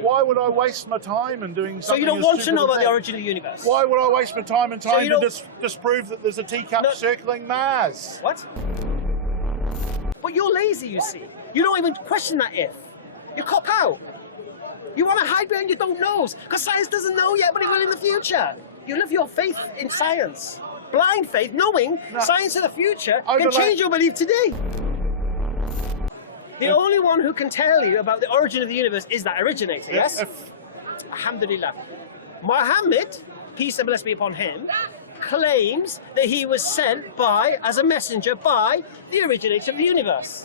why? Why would I waste my time in doing something? So you don't want to know about the origin of the universe? Why would I waste my time and trying So to disprove that there's a teacup circling Mars? What? But you're lazy, you see. You don't even question that if. You cop out. You want to hide behind your don't knows, because science doesn't know yet, but it will in the future. You live your faith in science. Blind faith, knowing science in the future can change your belief today. The only one who can tell you about the origin of the universe is that originator, yes? Alhamdulillah. Muhammad, peace and blessing be upon him, claims that he was sent as a messenger by the originator of the universe.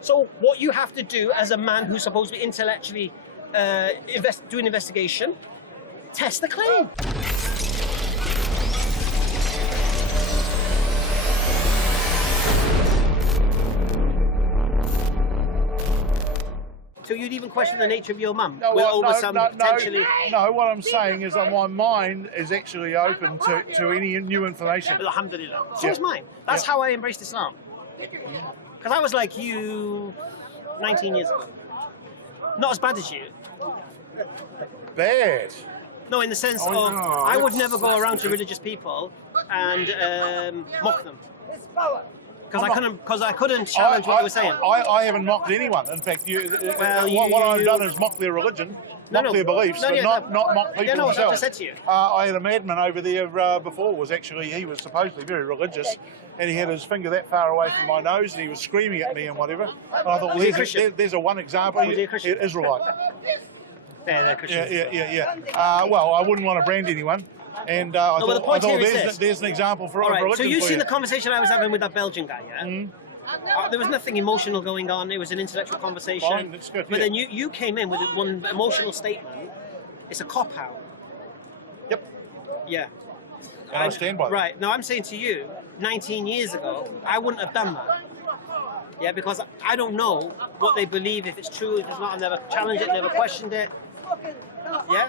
So what you have to do as a man who's supposed to be intellectually do an investigation, test the claim. So you'd even question the nature of your mum? No, potentially... no, what I'm saying is that my mind is actually open to any new information. Alhamdulillah. So is mine. That's how I embraced Islam. Because I was like you 19 years ago. Not as bad as you. Bad? No, in the sense of I would never go around to religious people and mock them. Because I couldn't challenge what they were saying. I haven't mocked anyone. In fact, what I've done is mock their religion, mock their beliefs, but not mock people themselves. I just said to you. I had a madman over there before. He was supposedly very religious, and he had his finger that far away from my nose, and he was screaming at me and whatever. And I thought, well, there's a one example. He's Israelite. Yeah, they're Christians. Yeah. Well, I wouldn't want to brand anyone. And I thought there's an example for religion. So you've seen the conversation I was having with that Belgian guy, yeah? There was nothing emotional going on. It was an intellectual conversation. Fine, that's good. But then you came in with one emotional statement. It's a cop-out. Yep. Yeah. And I stand by that. Right. Now I'm saying to you, 19 years ago, I wouldn't have done that. Yeah, because I don't know what they believe, if it's true, if it's not. I've never challenged it, never questioned it. Yeah?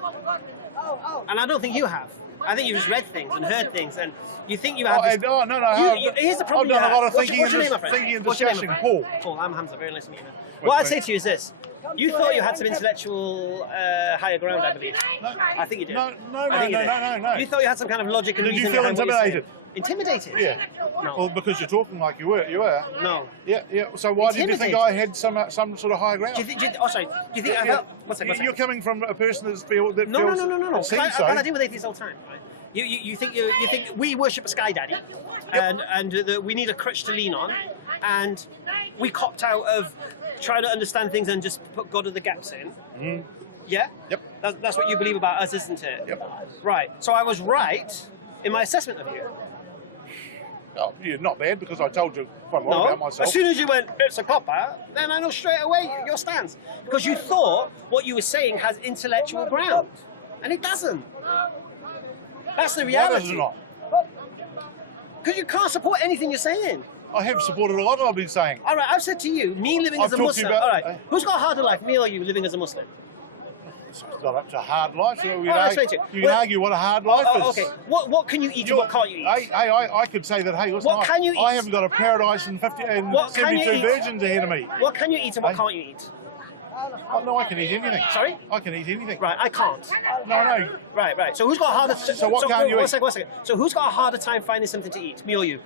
And I don't think you have. I think you've just read things and heard things, and you think you have. No. Here's the problem. I've done a lot of thinking and discussing. Paul, I'm Hamza. Very nice to meet you. What I'd say to you is this: you thought you had some intellectual higher ground, I believe. I think you did. No. You thought you had some kind of logic and reason. Did you feel intimidated? Intimidated? Yeah. No. Well, because you're talking like you were. No. Yeah. So why did you think I had some sort of high ground? Do you think I felt? What's that? You're coming from a person that feels. No. I deal with atheists all the time. Right? You think we worship a sky daddy, and we need a crutch to lean on, and we copped out of trying to understand things and just put God of the gaps in. Yeah. Yep. That's what you believe about us, isn't it? Yep. Right. So I was right in my assessment of you. Oh, you're not bad, because I told you quite a lot about myself. As soon as you went, it's a cop-out, then I know straight away your stance. Because you thought what you were saying has intellectual ground. And it doesn't. That's the reality. Why does it not? Because you can't support anything you're saying. I have supported a lot of what I've been saying. All right, I've said to you, me living as a Muslim. All right, who's got a harder life, me or you living as a Muslim? It's not up to hard life. So you can argue what a hard life is. Okay, what can you eat and what can't you eat? I could say that, hey, listen, can you eat? I haven't got a paradise and 72 virgins ahead of me. What can you eat and what can't you eat? Oh, no, I can eat anything. Sorry? I can eat anything. Right, I can't. No. Right. So who's got a harder... So what can't you eat? One second. So who's got a harder time finding something to eat, me or you?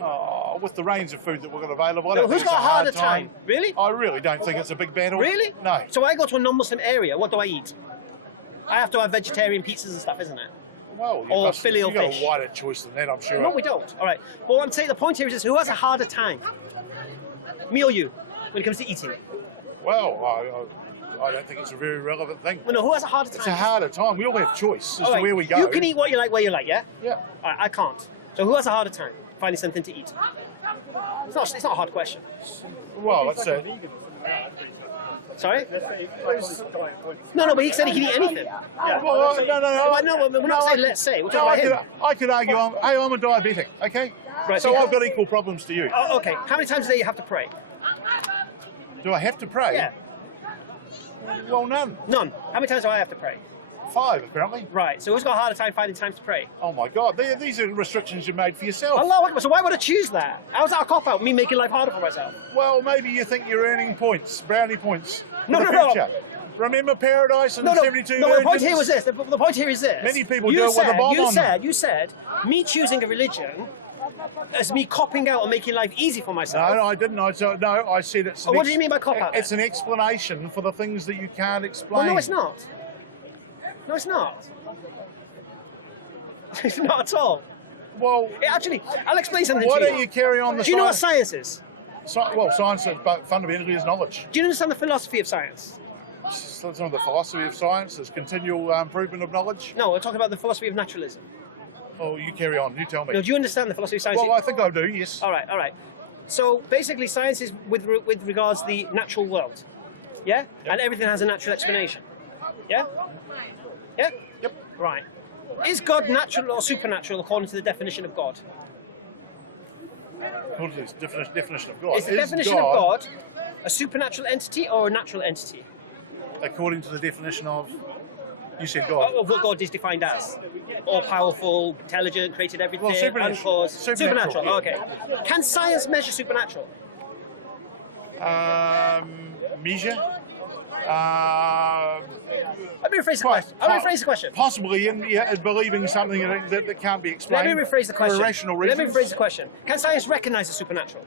Oh, with the range of food that we've got available, who's got a harder time? Really? I really don't think it's a big battle. Really? No. So I go to a non-Muslim area, what do I eat? I have to have vegetarian pizzas and stuff, isn't it? Well, or filet o fish. You've got a wider choice than that, I'm sure. No, we don't. All right. But what I'm saying, the point here is this: who has a harder time, me or you, when it comes to eating? Well, I don't think it's a very relevant thing. Well, no, who has a harder time? It's a harder time. We all have choice as to where we go. You can eat what you like, where you like, yeah? Yeah. All right, I can't. So who has a harder time finding something to eat? It's not a hard question. Well, let's say. Sorry? No, but he said he can eat anything. Well, no, we're not saying let's say. We're talking about him. I could argue, I'm a diabetic, okay? Right, so I've got equal problems to you. Oh, okay. How many times a day you have to pray? Do I have to pray? Yeah. Well, none. None. How many times do I have to pray? 5, apparently. Right. So who's got a harder time finding time to pray? Oh my God! These are restrictions you made for yourself. Allahu Akbar. So why would I choose that? How's that a cop out? Me making life harder for myself? Well, maybe you think you're earning points, brownie points. No. Remember Paradise and No, the no, 72 no. The point Virgins? here was this. The point here is this. Many people do it with a bomb on them. You said me choosing a religion as me copping out and making life easy for myself. No, I didn't. I said it's. What do you mean by cop out? It's an explanation for the things that you can't explain. Well, no, it's not. No, it's not. It's not at all. Well, Actually, I'll explain something why to you. don't you carry on the Do you know what science is? Well, science is, but fundamentally is knowledge. Do you understand the philosophy of science? It's not the philosophy of science. It's continual improvement of knowledge. No, we're talking about the philosophy of naturalism. Oh, you carry on. You tell me. No, do you understand the philosophy of science? Well, I think I do. Yes. All right, all right. So basically, science is with regards to the natural world, yeah? And everything has a natural explanation, yeah? Yeah? Yep. Right. Is God natural or supernatural according to the definition of God? According to this definition of God, Is the definition of God a supernatural entity or a natural entity? According to the definition of, you said God. Of what God is defined as? All powerful, intelligent, created everything, Well, supernatural. uncaused. Supernatural. Yeah. Okay. Can science measure supernatural? Measure. Let me rephrase the question. I'll rephrase the question. Possibly in believing something that can't be explained. Let me rephrase the question. For irrational reasons. Let me rephrase the question. Can science recognize the supernatural?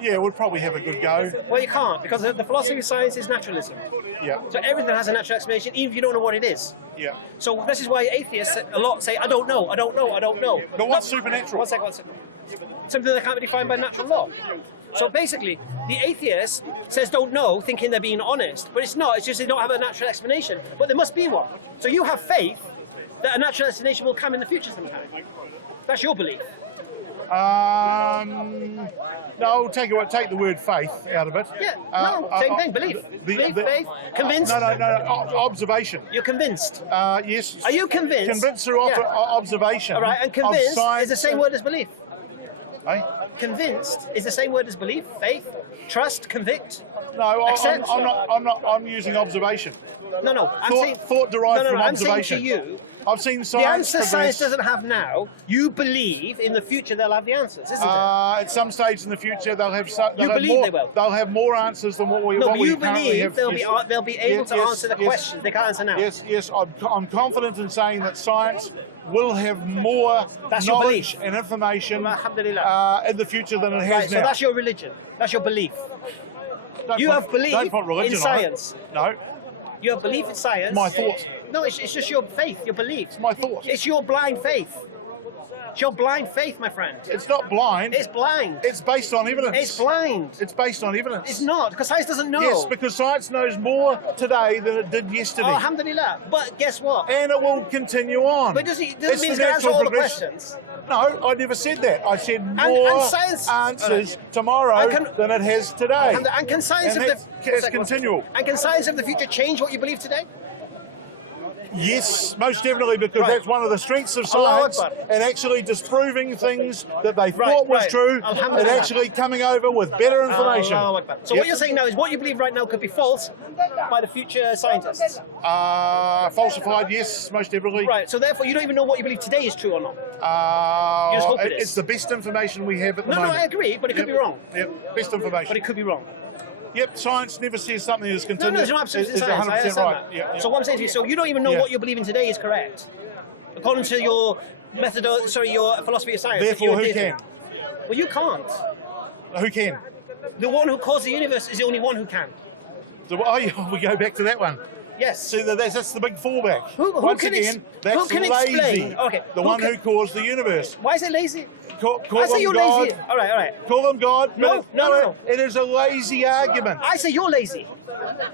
Yeah, we'd probably have a good go. Well, you can't, because the philosophy of science is naturalism. Yeah. So everything has a natural explanation, even if you don't know what it is. Yeah. So this is why atheists a lot say, I don't know, I don't know, I don't know. But what's supernatural? One second. Something that can't be defined by natural law. So basically, the atheist says don't know, thinking they're being honest, but it's not. It's just they don't have a natural explanation. But there must be one. So you have faith that a natural explanation will come in the future sometime. That's your belief. No, take the word faith out of it. Yeah, same thing. Belief, faith, convinced. No. Observation. You're convinced. Yes. Are you convinced? Convinced through observation. All right, and convinced of is the same word as belief. Eh? Convinced is the same word as belief, faith, trust, convict. No, accept. I'm using observation. No. Thought derived from I'm observation. saying to you, I've seen science. the answer progress. science doesn't have now, you believe in the future they'll have the answers, isn't it? At some stage in the future, they'll have believe they will. They'll have more answers than what we. No, what but we you currently believe have. they'll Yes. be able to answer the questions they can't answer now. Yes. I'm confident in saying that science will have more That's your knowledge belief. and information Alhamdulillah. in the future than it has Right, so now. that's your religion. That's your belief. You have belief don't put religion in on science. it. No, You have belief in science. my thought. No, it's just your faith, your belief. It's my thought. It's your blind faith. It's your blind faith, my friend. It's not blind. It's blind. It's based on evidence. It's blind. It's based on evidence. It's not, because science doesn't know. Yes, because science knows more today than it did yesterday. Oh, alhamdulillah. But guess what? And it will continue on. But doesn't It's mean the it's going to answer natural all the progression. questions. No, I never said that. I said more and science, answers tomorrow than it has today. And can science And it's continual. And can science of the future change what you believe today? Yes, most definitely, because Right. that's one of the strengths of Allahu science, Akbar. and actually disproving things that they thought was right. true, and Alhamdulillah. actually coming over with better information. Allahu Akbar. So Yep. what you're saying now is what you believe right now could be false by the future scientists. Falsified, yes, most definitely. Right, so therefore you don't even know what you believe today is true or not. You just hope it is. It's the best information we have at the No, moment. I agree, but it could be wrong. Yep, best information. But it could be wrong. Yep, science never says something is No, continuous. no, it's not absolutely is science. I 100% understand right. that. Yeah. So what I'm saying to you, so you don't even know Yeah. what you're believing today is correct, according to your your philosophy of science. Therefore, You're who deism. can? Well, you can't. Who can? The one who caused the universe is the only one who can. So, we go back to that one. Yes. See, that's the big fallback. Who Once can again, that's who can lazy. explain? Okay. The one who caused the universe. Why is it lazy? Call I say them you're God. lazy. All right. Call them God. No, but no. It is a lazy argument. I say you're lazy.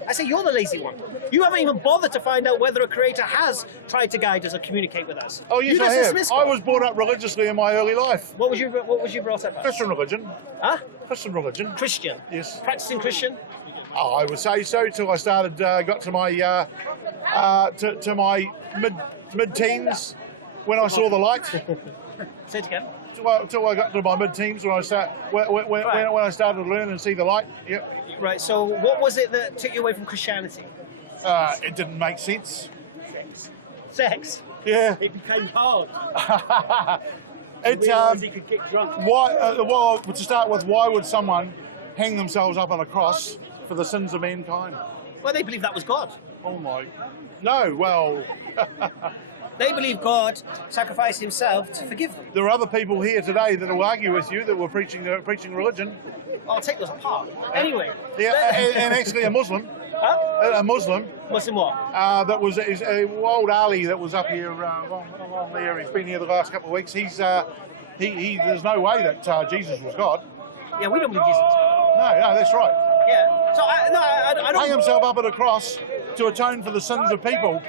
I say you're the lazy one. You haven't even bothered to find out whether a creator has tried to guide us or communicate with us. Oh, yes, you just I have. dismiss I God. was brought up religiously in my early life. What was you brought up as? Christian religion. Huh? Christian religion. Christian. Yes. Practicing Christian. Oh, I would say so till I started, got to my to my mid-teens when I saw the light. Say it again. Till I got to my mid-teens when I when I started to learn and see the light. Yep. Right. So, what was it that took you away from Christianity? It didn't make sense. Sex. Yeah. It became hard. realised he could get drunk. Well, to start with, why would someone hang themselves up on a cross for the sins of mankind? Well, they believe that was God. Oh my... No, well... They believe God sacrificed himself to forgive them. There are other people here today that will argue with you that were preaching religion. I'll take those apart. Anyway. Yeah, and actually a Muslim. Huh? A Muslim. Muslim what? That was old Ali that was up here along there. He's been here the last couple of weeks. There's no way that Jesus was God. Yeah, we don't believe Jesus was God. No, that's right. Yeah. So I don't... Hang himself up at a cross to atone for the sins of people.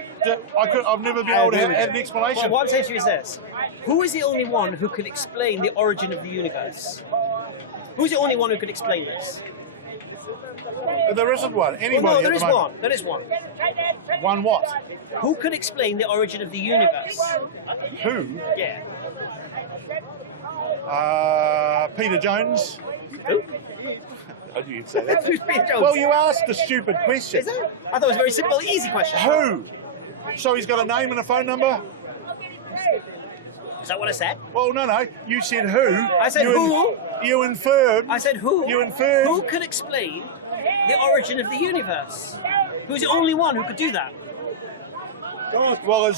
I've never been able to have an explanation. Well, what I'm saying to you is this. Who is the only one who could explain the origin of the universe? Who's the only one who could explain this? There isn't one. Anybody? Well, no, there is one. There is one. One what? Who could explain the origin of the universe? Who? Yeah. Peter Jones. Who? I knew you'd say that. Who's Peter Jones? Well, you asked a stupid question. Is it? I thought it was a very simple, easy question. Who? So he's got a name and a phone number? Is that what I said? Well, no. You said who. I said who. You inferred. I said who. You inferred. Who could explain the origin of the universe? Who's the only one who could do that? Well,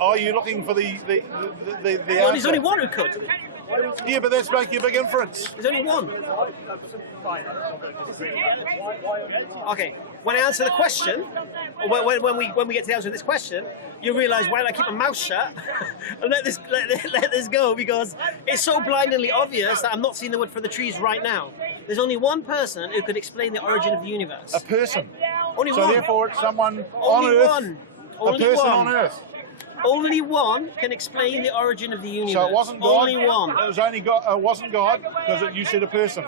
are you looking for the Well, there's only one who could. Yeah, but that's making a big inference. There's only one. Okay, when I answer the question, when we get to the answer to this question, you realise why don't I keep my mouth shut and let this go, because it's so blindingly obvious that I'm not seeing the wood for the trees right now. There's only one person who could explain the origin of the universe. A person. Only so one. Therefore, it's someone only on Earth. One. A Only person one. on Earth. Only one can explain the origin of the universe. So it wasn't God. Only one. It was only God. It wasn't God because you said a person.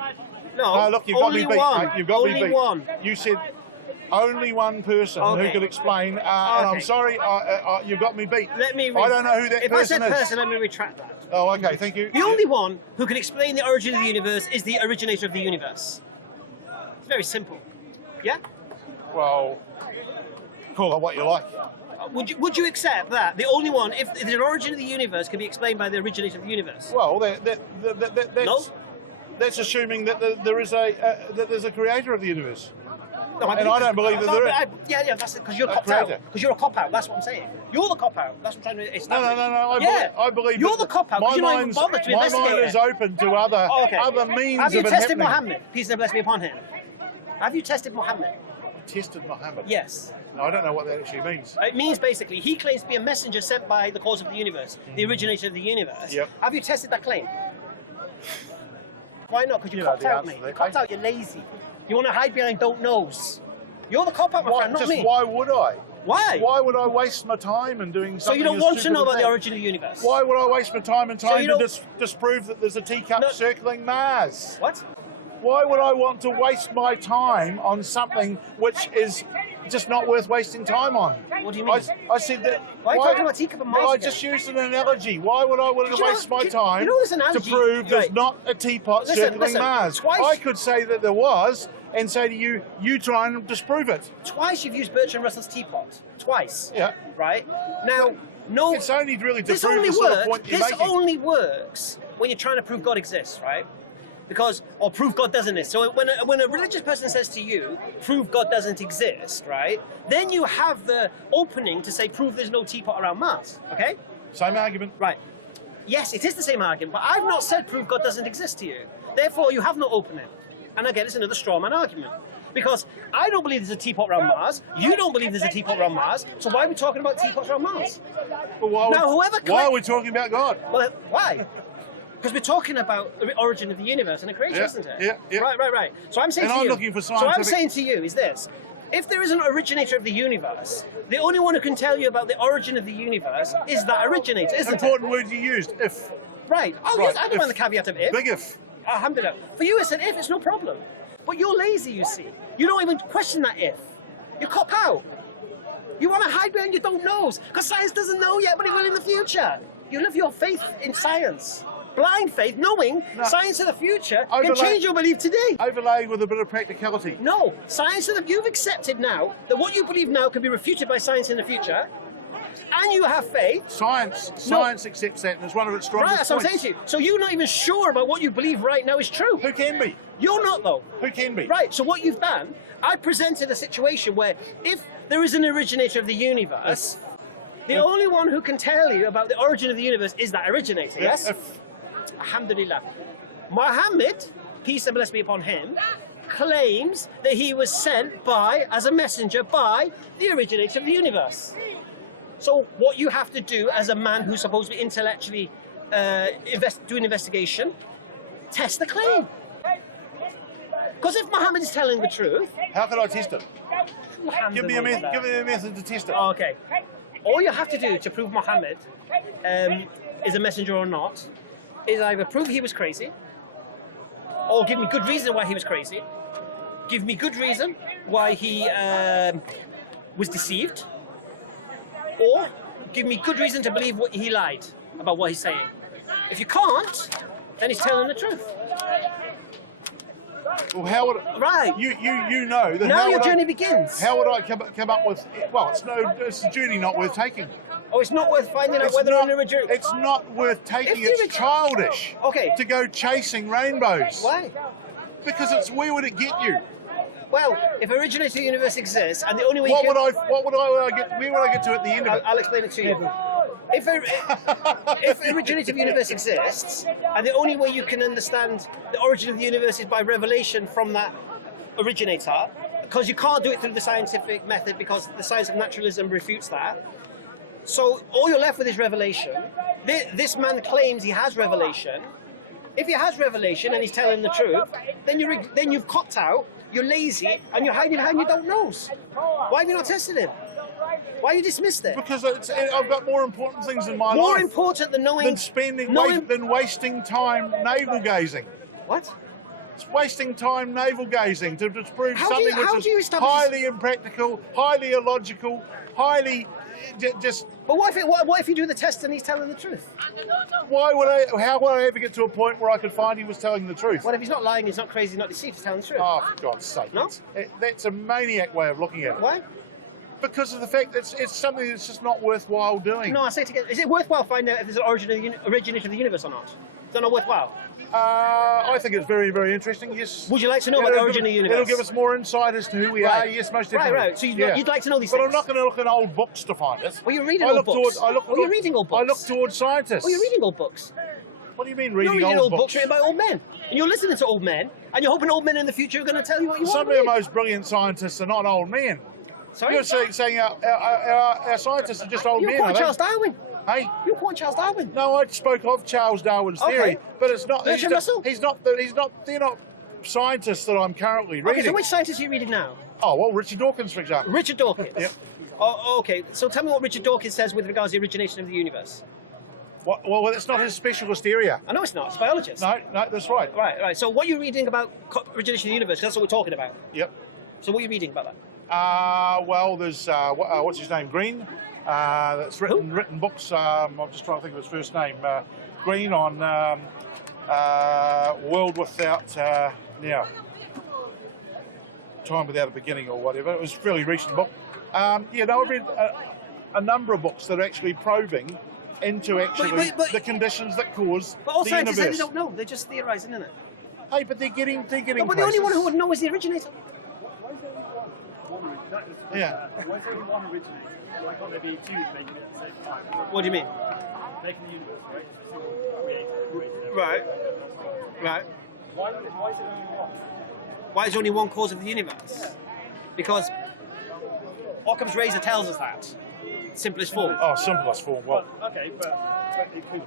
No. Look, you've got me beat. One. Mate. You've got only me beat. One. You said only one person who could explain. And I'm sorry, you got me beat. Let me. I don't know who that person is. If I said person, let me retract that. Oh, okay. Thank you. The only one who can explain the origin of the universe is the originator of the universe. It's very simple. Yeah. Well, call it what you like. Would you accept that the only one, if the origin of the universe can be explained by the originator of the universe? Well, that's No? assuming that there's a creator of the universe. No, I don't believe that there is. Yeah, that's because you're copped out. Because you're a cop out. That's what I'm saying. You're the cop out. That's what I'm trying to establish. No. I believe you're the cop out. You're not even bothered to investigate. My mind is open to other means. Have you of it tested happening. Muhammad? Peace and blessing be upon him. Have you tested Muhammad? Tested Muhammad? Yes. No, I don't know what that actually means. It means basically he claims to be a messenger sent by the cause of the universe, the originator of the universe. Yep. Have you tested that claim? Why not? Because you're copped out, mate. You're copped out. You're lazy. You want to hide behind don't knows. You're the cop out, my friend, not me. Why would I? Why? Why would I waste my time in doing something? So you don't want to know about the origin of the universe? Why would I waste my time to disprove that there's a teacup circling Mars? What? Why would I want to waste my time on something which is just not worth wasting time on? What do you mean? I said that. Why are you talking about teacup and Mars? I just used an analogy. Why would I want to waste my time to prove there's not a teapot circling Mars? I could say that there was, and say to you, you try and disprove it. Twice you've used Bertrand Russell's teapot. Twice. Yeah. Right? Now, no... It's only really to this prove only the sort of point you're making. This only works when you're trying to prove God exists, right? Or prove God doesn't exist. So when a religious person says to you, prove God doesn't exist, right? Then you have the opening to say, prove there's no teapot around Mars, okay? Same argument. Right. Yes, it is the same argument, but I've not said prove God doesn't exist to you. Therefore, you have no opening. And again, it's another straw man argument. Because I don't believe there's a teapot around Mars, you don't believe there's a teapot around Mars, so why are we talking about teapots around Mars? Well, why are we talking about God? Well, why? Because we're talking about the origin of the universe and the creation, isn't it? Yeah. Right. So I'm saying and to I'm you. Looking for scientific... So I'm saying to you is this: if there is an originator of the universe, the only one who can tell you about the origin of the universe is that originator, isn't it? Important word you used, if. Right. Oh yes, I don't mind the caveat of if. Big if. Alhamdulillah. For you, it's an if. It's no problem. But you're lazy, you see. You don't even question that if. You cop out. You want to hide behind your don't knows because science doesn't know yet, but it will in the future. You live your faith in science. Blind faith, knowing science of the future can change your belief today. Overlaid with a bit of practicality. No, science of you've accepted now that what you believe now can be refuted by science in the future. and you have faith. Science accepts that, and it's one of its strongest Right, that's what I'm points. saying to you. So you're not even sure about what you believe right now is true. Who can be? You're not, though. Who can be? Right, so what you've done, I presented a situation where if there is an originator of the universe, the only one who can tell you about the origin of the universe is that originator, yes? Alhamdulillah. Muhammad, peace and blessing be upon him, claims that he was sent by, as a messenger, by the originator of the universe. So what you have to do as a man who's supposed to be intellectually do an investigation, test the claim. Because if Muhammad is telling the truth... How can I test it? Give me a method to test it. Okay. All you have to do to prove Muhammad is a messenger or not is either prove he was crazy, or give me good reason why he was crazy, give me good reason why he was deceived, or give me good reason to believe he lied about what he's saying. If you can't, then he's telling the truth. Well, how would right? You know that now your journey begins. How would I come up with? Well, it's a journey not worth taking. Oh, it's not worth finding out whether an originator. It's not worth taking. It's childish. Okay. To go chasing rainbows. Why? Because where would it get you? Well, if originator of the universe exists, and the only way where would I get to at the end of it? I'll explain it to you. If originator of the universe exists, and the only way you can understand the origin of the universe is by revelation from that originator, because you can't do it through the scientific method because the science of naturalism refutes that. So all you're left with is revelation. This man claims he has revelation. If he has revelation and he's telling the truth, then you've copped out, you're lazy, and you're hiding behind your don't knows. Why have you not tested him? Why have you dismissed it? Because I've got more important things in my life. More important than knowing... Than wasting time navel gazing. What? It's wasting time navel gazing to prove something which is highly impractical, highly illogical, highly just... But what if you do the test and he's telling the truth? How would I ever get to a point where I could find he was telling the truth? What if he's not lying, he's not crazy, he's not deceived, he's telling the truth? Oh, for God's sake. No? That's a maniac way of looking at it. Why? Because of the fact that it's something that's just not worthwhile doing. No, I say it again. Is it worthwhile finding out if there's an originator of the universe or not? Is that not worthwhile? I think it's very, very interesting, yes. Would you like to know about the origin of the universe? It'll give us more insight as to who we are, yes, most definitely. Right. So you'd like to know these things? But I'm not going to look in old books to find it. Well, you're reading old books. You're reading old books. I look towards scientists. Well, you're reading old books. What do you mean reading old books written by old men? And you're listening to old men, and you're hoping old men in the future are going to tell you what you want to read. Some of the most brilliant scientists are not old men. Sorry? You're saying our scientists are just old men, You're quoting Charles Darwin. Hey? You're quoting Charles Darwin. No, I spoke of Charles Darwin's theory, but it's not. Bertrand Russell? They're not scientists that I'm currently reading. Okay, so which scientists are you reading now? Oh, well, Richard Dawkins, for example. Richard Dawkins? Yep. Oh, okay, so tell me what Richard Dawkins says with regards to the origination of the universe. Well, it's not his specialist area. I know it's not, it's biologist. No, that's right. Right, so what are you reading about origination of the universe? That's what we're talking about. Yep. So what are you reading about that? Well, there's, what's his name, Green, that's written books, I'm just trying to think of his first name, Green on World Without, Time Without a Beginning or whatever. It was a fairly recent book. I've read a number of books that are actually probing into the conditions that cause but all the scientists universe. Say they don't know, they're just theorising, isn't it? Hey, but they're getting no, but places. the only one who would know is the originator. Yeah. Why is there only one originator? Why can't there be two making it at the same time? What do you mean? Making the universe, right? Creator. Right. Why is it only one? Why is there only one cause of the universe? Because Occam's razor tells us that. Simplest form. Oh, simplest form. Well, okay, but it could.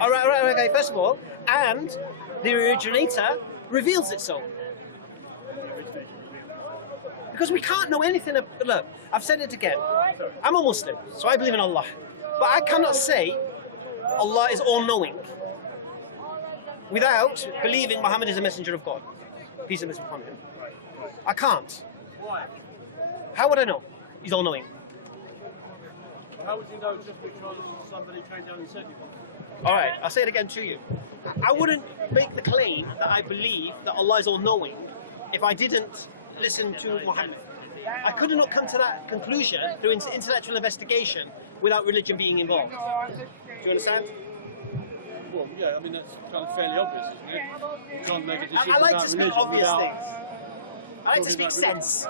All right. Okay. First of all, and the originator reveals it so. Because we can't know anything. Look, I've said it again. I'm a Muslim, so I believe in Allah. But I cannot say Allah is all-knowing without believing Muhammad is a messenger of God. Peace and blessings upon him. I can't. Why? How would I know? He's all-knowing. How would you know just because somebody came down and said you? All right, I'll say it again to you. I wouldn't make the claim that I believe that Allah is all-knowing if I didn't listen to Muhammad. I could not come to that conclusion through intellectual investigation without religion being involved. Do you understand? Well, yeah, I mean, that's kind of fairly obvious, isn't it? You can't make a decision I like about to speak religion obvious without things. I like to talking speak about sense.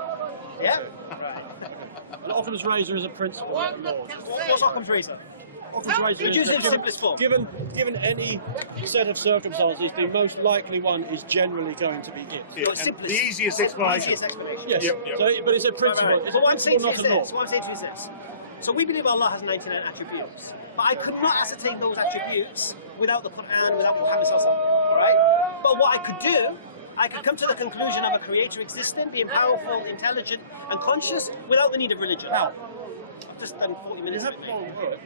Yeah? An Occam's razor is a principle of the law. What's Occam's razor? Occam's razor Use is it in that simplest form. given any set of circumstances, the most likely one is generally going to be gift. Yeah, It's and simplest. the easiest explanation. Easiest explanation. Yes, Yep, yep. So, but it's a principle. It's a But what I'm saying principle, to you not is a law. this. What I'm saying to you is this. So we believe Allah has 99 attributes, but I could not ascertain those attributes without the Quran, without Muhammad sallallahu alaihi wasallam. All right. But what I could do, I could come to the conclusion of a creator existing, being powerful, intelligent, and conscious without the need of religion. How? I've just done 40 minutes of it.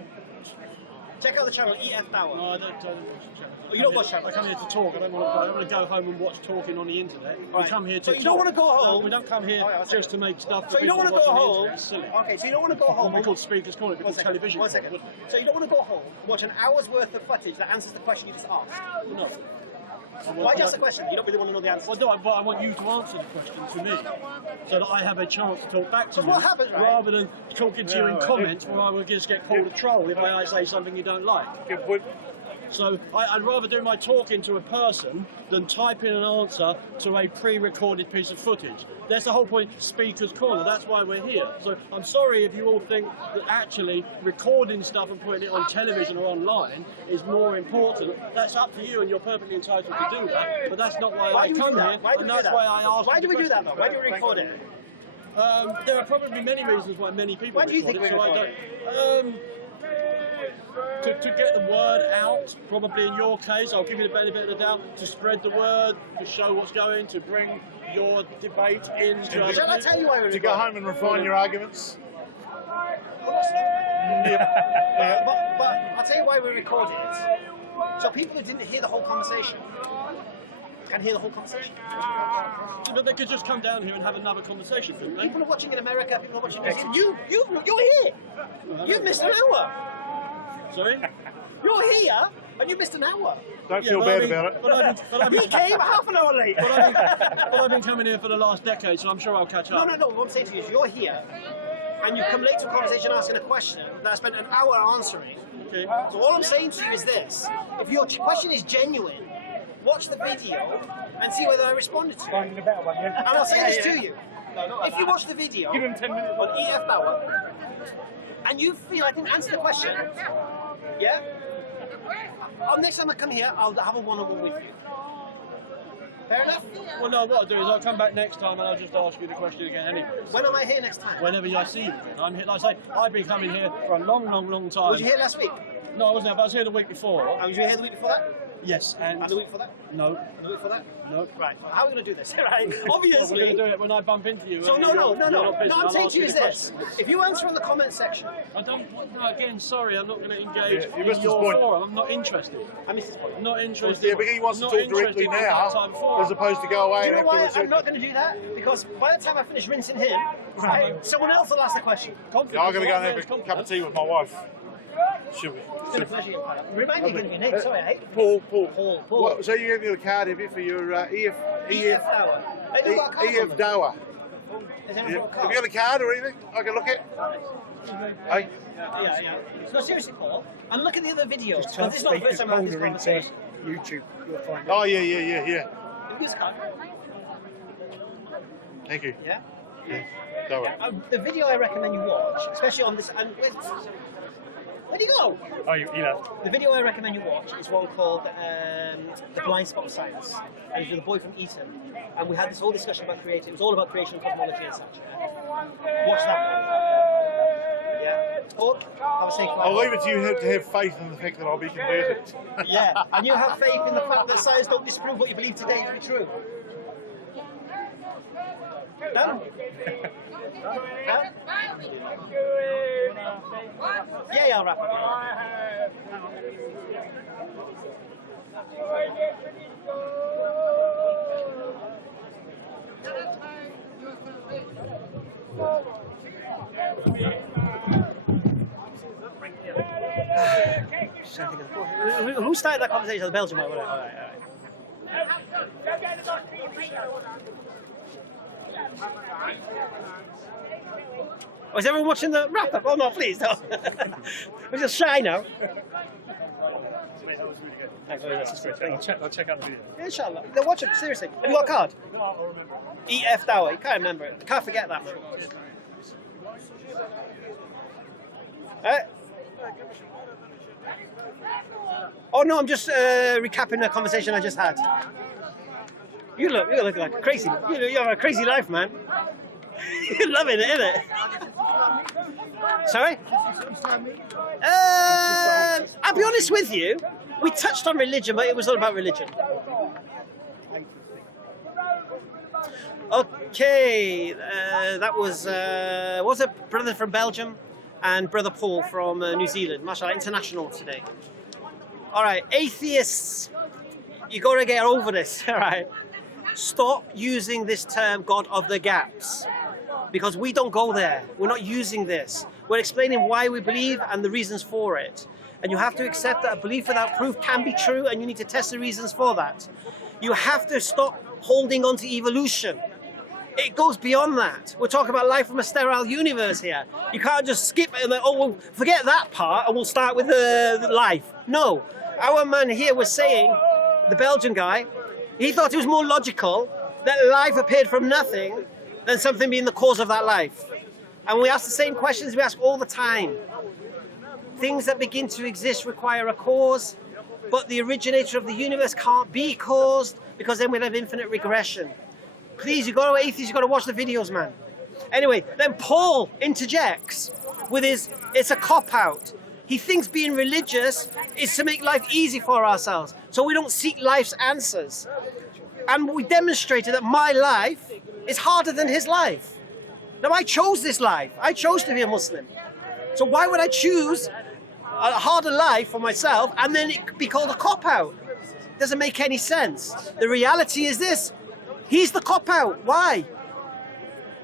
Check out the channel EFDawah. No, I don't watch the channel. Oh, you don't watch channels? I come here to talk. I don't want to go home and watch talking on the internet. Right. We come here to So you talk. don't want to go home? No, we don't come here just to make stuff. So you don't want to go home? It's silly. Okay, so you don't want to go home. We call speakers call it. We call television. 1 second. So you don't want to go home, watch an hour's worth of footage that answers the question you just asked. No. Why just the question? You don't really want to know the answer. Well, no, but I want you to answer the question to me, so that I have a chance to talk back to you, what happens, right? rather than talking to you in comments where I will just get called a troll if I say something you don't like. Good point. So I'd rather do my talking to a person than type in an answer to a pre-recorded piece of footage. That's the whole point of Speaker's Corner. That's why we're here. So I'm sorry if you all think that actually recording stuff and putting it on television or online is more important. That's up to you, and you're perfectly entitled to do that. But that's not why I do we come do that? here, Why do we and do that's that? why I asked. Why you do we the do that though? question. Why do we record it? There are probably many reasons why many people. Why do you think record we it, record I don't. To get the word out, probably in your case, I'll give you the benefit of the doubt, to spread the word, to show what's going, to bring your debate into. Shall I tell you why we To go home and refine your arguments. But I'll tell you why we record it. So people who didn't hear the whole conversation can hear the whole conversation. But they could just come down here and have another conversation, couldn't they? People are watching in America, people are watching in you're here. You've missed an hour. Sorry? You're here and you missed an hour. Don't feel bad about it. But He came half an hour late. I've been coming here for the last decade, so I'm sure I'll catch up. No. What I'm saying to you is you're here and you come late to a conversation asking a question that I spent an hour answering. Okay. So all I'm saying to you is this. If your question is genuine, watch the video and see whether I responded to it. And I'll say this to you. If you watch the video Give him 10 minutes. on EFDawah and you feel I didn't answer the question, yeah? Next time I come here, I'll have a one-on-one with you. Fair enough? Well, no, what I'll do is I'll come back next time and I'll just ask you the question again anyway. When am I here next time? Whenever I see you again. I'm here, like I say, I've been coming here for a long time. Was you here last week? No, I wasn't here, but I was here the week before. And was you here the week before that? Yes, and... And the week before that? No. And the week before that? No. Right. So how are we going to do this? Right. Well, Obviously. we're going to do it when I bump into you. So and no. you're not busy, I'm I'll saying ask to you is the this: question. if you answer in the comment section, I don't. No, again, sorry, I'm not going to engage Yeah, you in missed his your point. forum. I'm not interested. I missed this point. I'm not interested. Yeah, but he wants to I'm talk not directly interested in that type of now, forum. as opposed to go away Do you and know have why to I'm not going to do that? Because by the time I finish rinsing him, someone else will ask the question. Yeah, I'm going to go and have a cup of tea with my wife. Should we? It's been a pleasure. Remind me again of your name. Sorry, eh? Paul. Paul. What, so you have your card, have you, for your EFDawah. Hey, do you got a card on them? EFDawah. Is anyone Yeah. got a Have card? you got a card or anything I can look at? Hey? Yeah. No, seriously, Paul. And look at the other videos. Because this is not the first time I've had this conversation. YouTube, you'll find it. Oh, yeah. Have you got a card? Thank you. Yeah? Dawah. The video I recommend you watch, especially on this. And where'd he go? Oh, you know. The video I recommend you watch is one called The Blind Spot of Science. And it's with a boy from Eton. And we had this whole discussion about creativity. It was all about creation and cosmology and such. Yeah? Watch that one. Yeah? Paul, have a safe flight. I'll leave it to you to have faith in the fact that I'll be converted. Yeah, and you have faith in the fact that science don't disprove what you believe today to be true. Done? Done? Yeah, I'll wrap up. Who started that conversation? The Belgian one. All right. Oh, is everyone watching the wrap up? Oh no, please don't. We're just shy now. Thanks very much. I'll check out the video. Yeah, inshallah. They'll watch it, seriously. Have you got a card? No, I'll remember. EFDawah, you can't remember it. You can't forget that, man. Oh no, I'm just recapping a conversation I just had. You look like crazy. You have a crazy life, man. You're loving it, innit? Sorry? I'll be honest with you. We touched on religion, but it was all about religion. Okay, that was a brother from Belgium and brother Paul from New Zealand. MashaAllah, international today. All right, atheists, you gotta get over this. All right, stop using this term "God of the gaps," because we don't go there. We're not using this. We're explaining why we believe and the reasons for it. And you have to accept that a belief without proof can be true, and you need to test the reasons for that. You have to stop holding on to evolution. It goes beyond that. We're talking about life from a sterile universe here. You can't just skip it and then, oh, well, forget that part and we'll start with the life. No. Our man here was saying, the Belgian guy, he thought it was more logical that life appeared from nothing than something being the cause of that life. And we ask the same questions we ask all the time. Things that begin to exist require a cause, but the originator of the universe can't be caused, because then we'll have infinite regression. Please, you got to atheists, you got to watch the videos, man. Anyway, then Paul interjects with his, it's a cop-out. He thinks being religious is to make life easy for ourselves, so we don't seek life's answers. And we demonstrated that my life is harder than his life. Now, I chose this life. I chose to be a Muslim. So why would I choose a harder life for myself and then it be called a cop-out? Doesn't make any sense. The reality is this. He's the cop-out. Why?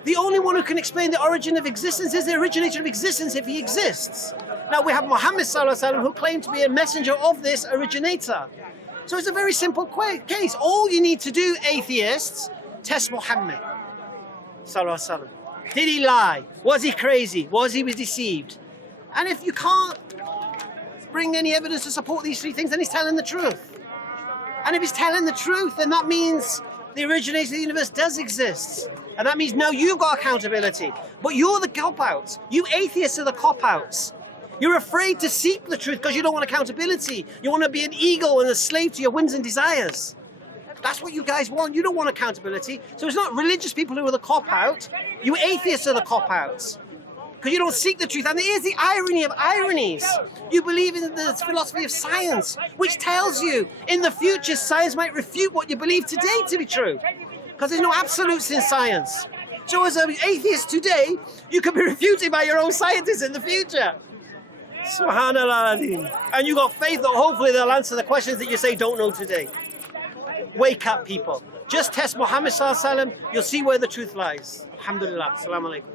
The only one who can explain the origin of existence is the originator of existence if he exists. Now we have Muhammad sallallahu alaihi wasallam who claimed to be a messenger of this originator. So it's a very simple case. All you need to do, atheists, test Muhammad sallallahu alaihi wasallam. Did he lie? Was he crazy? Was he deceived? And if you can't bring any evidence to support these three things, then he's telling the truth. And if he's telling the truth, then that means the originator of the universe does exist. And that means now you've got accountability. But you're the cop-outs. You atheists are the cop-outs. You're afraid to seek the truth because you don't want accountability. You want to be an ego and a slave to your whims and desires. That's what you guys want. You don't want accountability. So it's not religious people who are the cop-out. You atheists are the cop-outs. Because you don't seek the truth. And here's the irony of ironies. You believe in the philosophy of science, which tells you in the future science might refute what you believe today to be true. Because there's no absolutes in science. So as an atheist today, you can be refuted by your own scientists in the future. Subhanallah. And you got faith that hopefully they'll answer the questions that you say don't know today. Wake up, people. Just test Muhammad sallallahu alaihi wasallam. You'll see where the truth lies. Alhamdulillah. Assalamu alaikum.